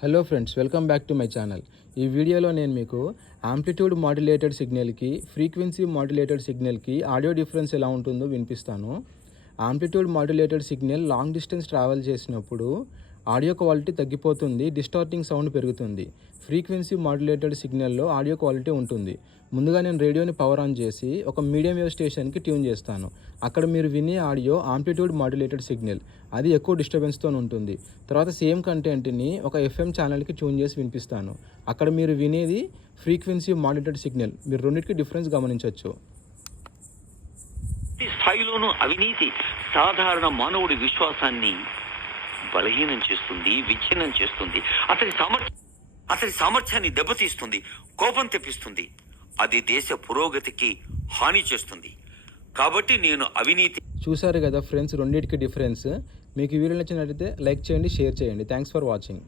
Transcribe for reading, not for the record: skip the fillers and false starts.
Hello friends, welcome back to my channel. ఈ వీడియోలో నేను మీకు యాంప్లిట్యూడ్ మాడ్యులేటెడ్ సిగ్నల్కి, ఫ్రీక్వెన్సీ మాడ్యులేటెడ్ సిగ్నల్కి ఆడియో డిఫరెన్స్ ఎలా ఉంటుందో వినిపిస్తాను. Amplitude modulated signal long distance travel చేసినప్పుడు ఆడియో క్వాలిటీ తగ్గిపోతుంది, డిస్టార్టింగ్ సౌండ్ పెరుగుతుంది. ఫ్రీక్వెన్సీ మాడ్యులేటెడ్ సిగ్నల్లో ఆడియో క్వాలిటీ ఉంటుంది. ముందుగా నేను రేడియోని పవర్ ఆన్ చేసి ఒక మీడియం వేవ్ స్టేషన్కి ట్యూన్ చేస్తాను. అక్కడ మీరు వినే ఆడియో యాంప్లిట్యూడ్ మాడ్యులేటెడ్ సిగ్నల్, అది ఎక్కువ డిస్టర్బెన్స్తో ఉంటుంది. తర్వాత సేమ్ కంటెంట్ని ఒక ఎఫ్ఎం ఛానల్కి ట్యూన్ చేసి వినిపిస్తాను. అక్కడ మీరు వినేది ఫ్రీక్వెన్సీ మాడ్యులేటెడ్ సిగ్నల్. మీరు రెండింటికి డిఫరెన్స్ గమనించవచ్చు. స్థాయిలోనూ అవినీతి సాధారణ మానవుడి విశ్వాసాన్ని బలహీనం చేస్తుంది, విచ్ఛిన్నం చేస్తుంది. అతని సామర్థ్యాన్ని దెబ్బతీస్తుంది, కోపం తెప్పిస్తుంది. అది దేశ పురోగతికి హాని చేస్తుంది. కాబట్టి నేను అవినీతి. చూసారు కదా ఫ్రెండ్స్, రెండింటికి డిఫరెన్స్. మీకు వీడియో నచ్చినట్లయితే లైక్ చేయండి, షేర్ చేయండి. Thanks for watching.